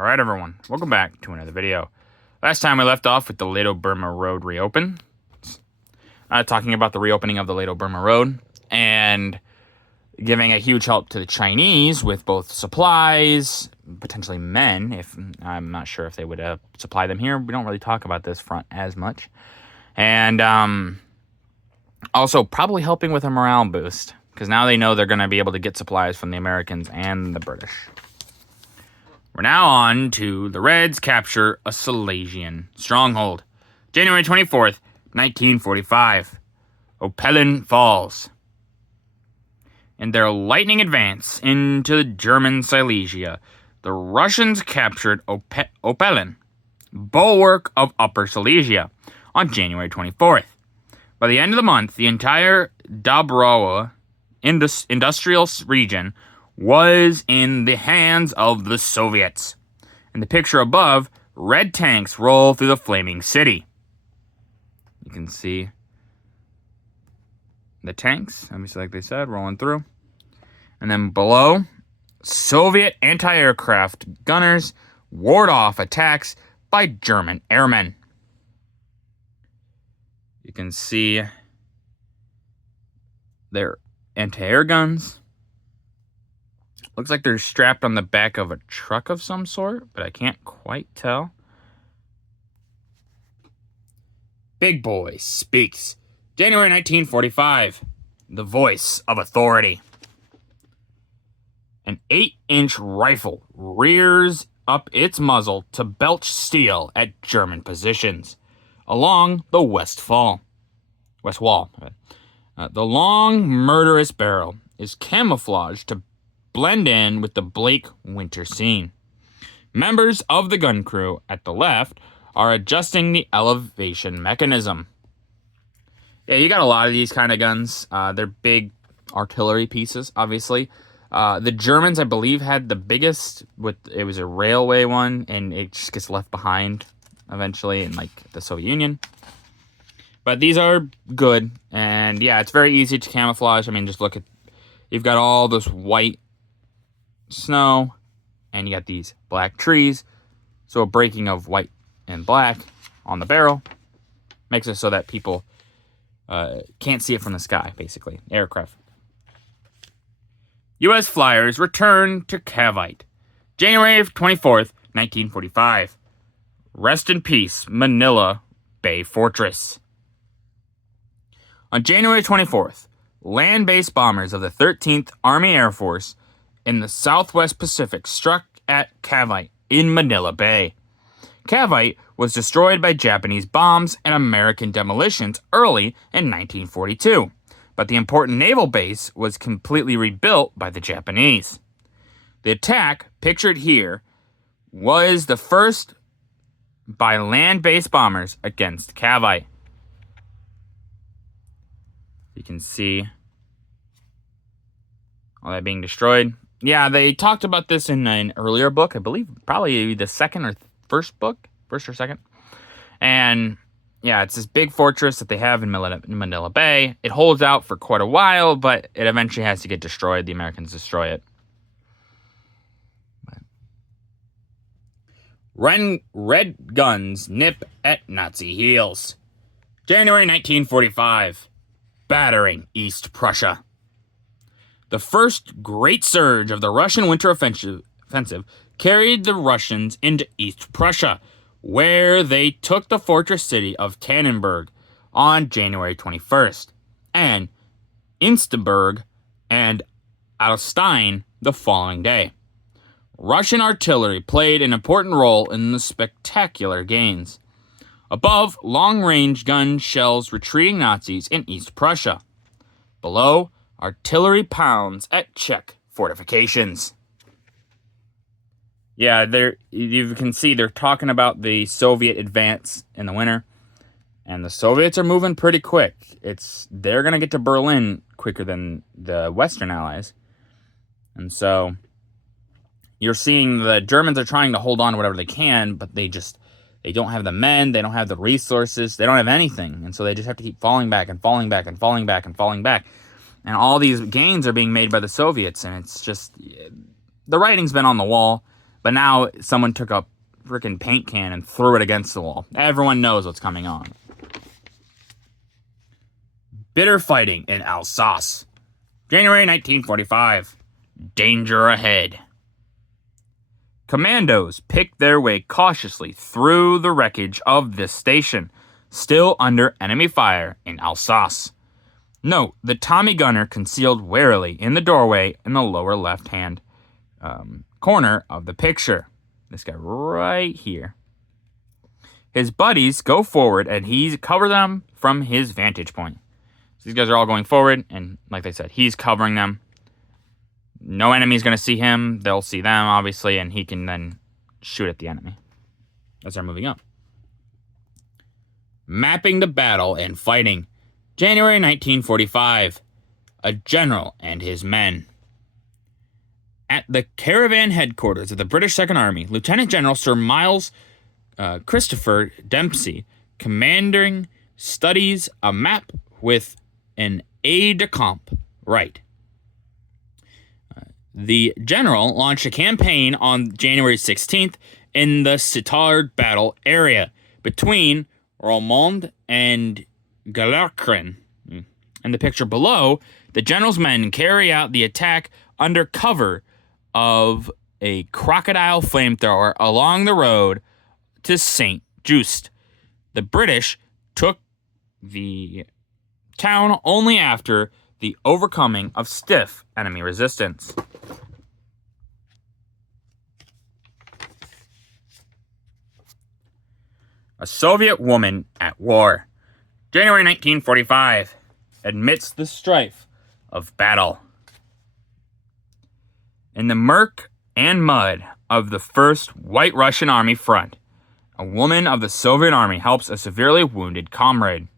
Alright everyone, welcome back to another video. Last time we left off with the Lado-Burma Road reopen. Talking about the reopening of the Lado-Burma Road and giving a huge help to the Chinese with both supplies, potentially men, if I'm not sure if they would supply them here. We don't really talk about this front as much. And also probably helping with a morale boost, because now they know they're going to be able to get supplies from the Americans and the British. We're now on to the Reds capture a Silesian stronghold. January 24th, 1945. Opelin falls. In their lightning advance into German Silesia, the Russians captured Opelin, bulwark of Upper Silesia, on January 24th. By the end of the month, the entire Dobrowa industrial region was in the hands of the Soviets. In the picture above, red tanks roll through the flaming city. You can see the tanks, obviously like they said, rolling through. And then below, Soviet anti-aircraft gunners ward off attacks by German airmen. You can see their anti-air guns. Looks like they're strapped on the back of a truck of some sort, but I can't quite tell. Big Boy speaks. January 1945. The voice of authority. An 8-inch rifle rears up its muzzle to belch steel at German positions along the west wall. The long, murderous barrel is camouflaged to blend in with the bleak winter scene. Members of the gun crew at the left are adjusting the elevation mechanism. Yeah, you got a lot of these kind of guns. They're big artillery pieces, obviously. The Germans, I believe, had the biggest. It was a railway one, and it just gets left behind eventually in like the Soviet Union. But these are good, and yeah, it's very easy to camouflage. I mean, just look at, you've got all this white snow, and you got these black trees, so a breaking of white and black on the barrel makes it so that people can't see it from the sky, basically. Aircraft. U.S. flyers return to Cavite. January 24th, 1945. Rest in peace, Manila Bay Fortress. On January 24th, land-based bombers of the 13th Army Air Force in the Southwest Pacific struck at Cavite in Manila Bay. Cavite was destroyed by Japanese bombs and American demolitions early in 1942, but the important naval base was completely rebuilt by the Japanese. The attack, pictured here, was the first by land-based bombers against Cavite. You can see all that being destroyed. Yeah, they talked about this in an earlier book, I believe, probably the second or first or second. And yeah, it's this big fortress that they have in Manila Bay. It holds out for quite a while, but it eventually has to get destroyed. The Americans destroy it. Red guns nip at Nazi heels. January 1945. Battering East Prussia. The first great surge of the Russian winter offensive carried the Russians into East Prussia, where they took the fortress city of Tannenberg on January 21st, and Insterburg and Alstein the following day. Russian artillery played an important role in the spectacular gains. Above, long-range gun shells retreating Nazis in East Prussia. Below, artillery pounds at Czech fortifications. Yeah, you can see they're talking about the Soviet advance in the winter, and the Soviets are moving pretty quick. They're going to get to Berlin quicker than the Western Allies. And so you're seeing the Germans are trying to hold on to whatever they can, but they don't have the men, they don't have the resources, they don't have anything. And so they just have to keep falling back and falling back and falling back and falling back. And all these gains are being made by the Soviets, and it's just, the writing's been on the wall. But now someone took a freaking paint can and threw it against the wall. Everyone knows what's coming on. Bitter fighting in Alsace. January 1945. Danger ahead. Commandos picked their way cautiously through the wreckage of this station, still under enemy fire in Alsace. Note, the Tommy gunner concealed warily in the doorway in the lower left-hand corner of the picture. This guy right here. His buddies go forward and he covers them from his vantage point. So these guys are all going forward, and like they said, he's covering them. No enemy's going to see him. They'll see them, obviously, and he can then shoot at the enemy as they're moving up. Mapping the battle and fighting. January 1945. A general and his men. At the caravan headquarters of the British Second Army, Lieutenant General Sir Miles Christopher Dempsey, commanding, studies a map with an aide-de-camp. Right. The general launched a campaign on January 16th in the Sittard battle area between Romond and Galarcren. In the picture below, the general's men carry out the attack under cover of a crocodile flamethrower along the road to St. Just. The British took the town only after the overcoming of stiff enemy resistance. A Soviet woman at war. January 1945. Amidst the strife of battle. In the murk and mud of the first White Russian Army front, a woman of the Soviet Army helps a severely wounded comrade.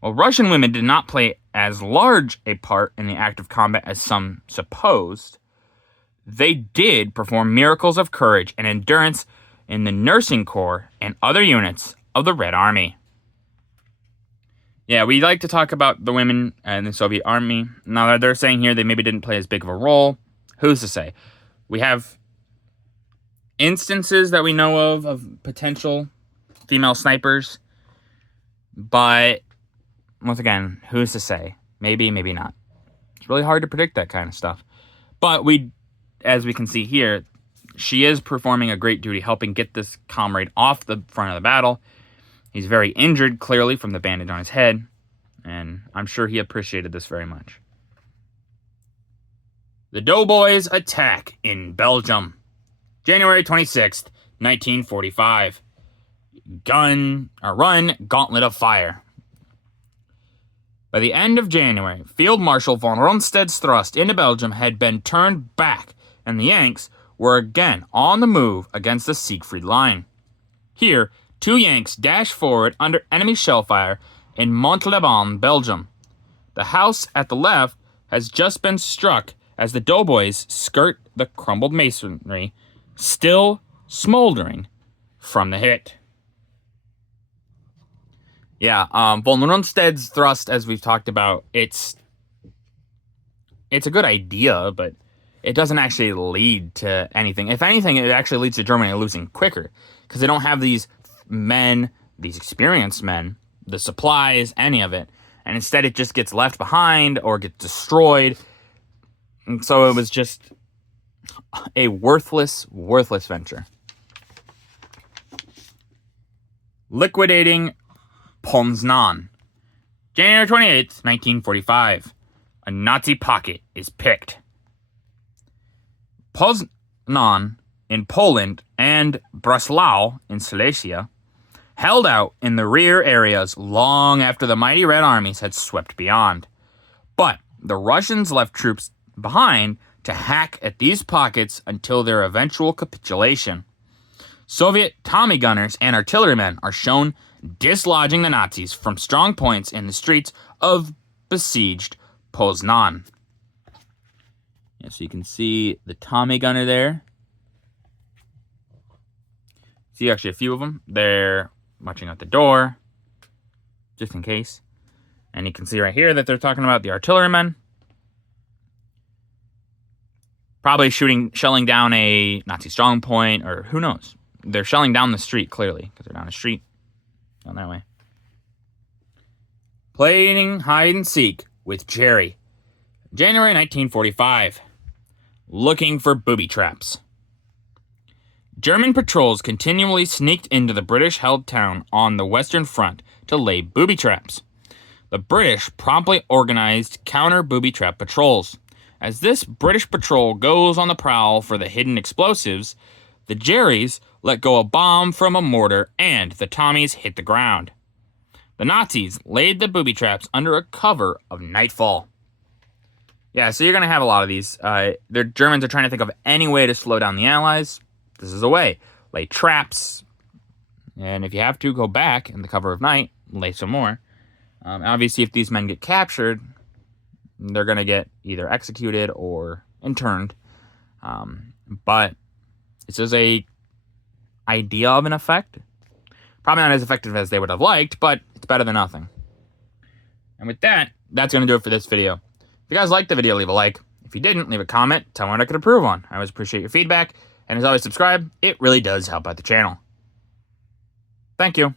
While Russian women did not play as large a part in the active combat as some supposed, they did perform miracles of courage and endurance in the nursing corps and other units of the Red Army. Yeah, we like to talk about the women in the Soviet Army. Now, they're saying here they maybe didn't play as big of a role. Who's to say? We have instances that we know of potential female snipers, but once again, who's to say? Maybe, maybe not. It's really hard to predict that kind of stuff. But as we can see here, she is performing a great duty helping get this comrade off the front of the battle. He's very injured, clearly, from the bandage on his head, and I'm sure he appreciated this very much. The Doughboys attack in Belgium. January 26th, 1945. Run gauntlet of fire. By the end of January, Field Marshal von Rundstedt's thrust into Belgium had been turned back, and the Yanks were again on the move against the Siegfried Line. Here, two Yanks dashed forward under enemy shellfire in Mont-Auban, Belgium. The house at the left has just been struck as the Doughboys skirt the crumbled masonry, still smoldering from the hit. Yeah, von Rundstedt's thrust, as we've talked about, it's a good idea, but it doesn't actually lead to anything. If anything, it actually leads to Germany losing quicker, because they don't have these men, these experienced men, the supplies, any of it, and instead it just gets left behind or gets destroyed. And so it was just a worthless venture. Liquidating Poznan. January 28th, 1945. A Nazi pocket is picked. Poznan in Poland and Breslau in Silesia held out in the rear areas long after the mighty Red Armies had swept beyond. But the Russians left troops behind to hack at these pockets until their eventual capitulation. Soviet Tommy gunners and artillerymen are shown dislodging the Nazis from strong points in the streets of besieged Poznan. Yeah, so you can see the Tommy gunner there. See actually a few of them. They're marching out the door, just in case. And you can see right here that they're talking about the artillerymen. Probably shelling down a Nazi strong point, or who knows. They're shelling down the street, clearly, because they're down a street. Down that way. Playing hide and seek with Jerry. January 1945. Looking for booby traps. German patrols continually sneaked into the British-held town on the Western Front to lay booby traps. The British promptly organized counter-booby trap patrols. As this British patrol goes on the prowl for the hidden explosives, the Jerrys let go a bomb from a mortar and the Tommies hit the ground. The Nazis laid the booby traps under a cover of nightfall. Yeah, so you're going to have a lot of these. The Germans are trying to think of any way to slow down the Allies. This is a way. Lay traps. And if you have to, go back in the cover of night, lay some more. Obviously, if these men get captured, they're going to get either executed or interned. But this is a idea of an effect. Probably not as effective as they would have liked, but it's better than nothing. And with that, that's going to do it for this video. If you guys liked the video, leave a like. If you didn't, leave a comment. Tell me what I could improve on. I always appreciate your feedback. And as always, subscribe. It really does help out the channel. Thank you.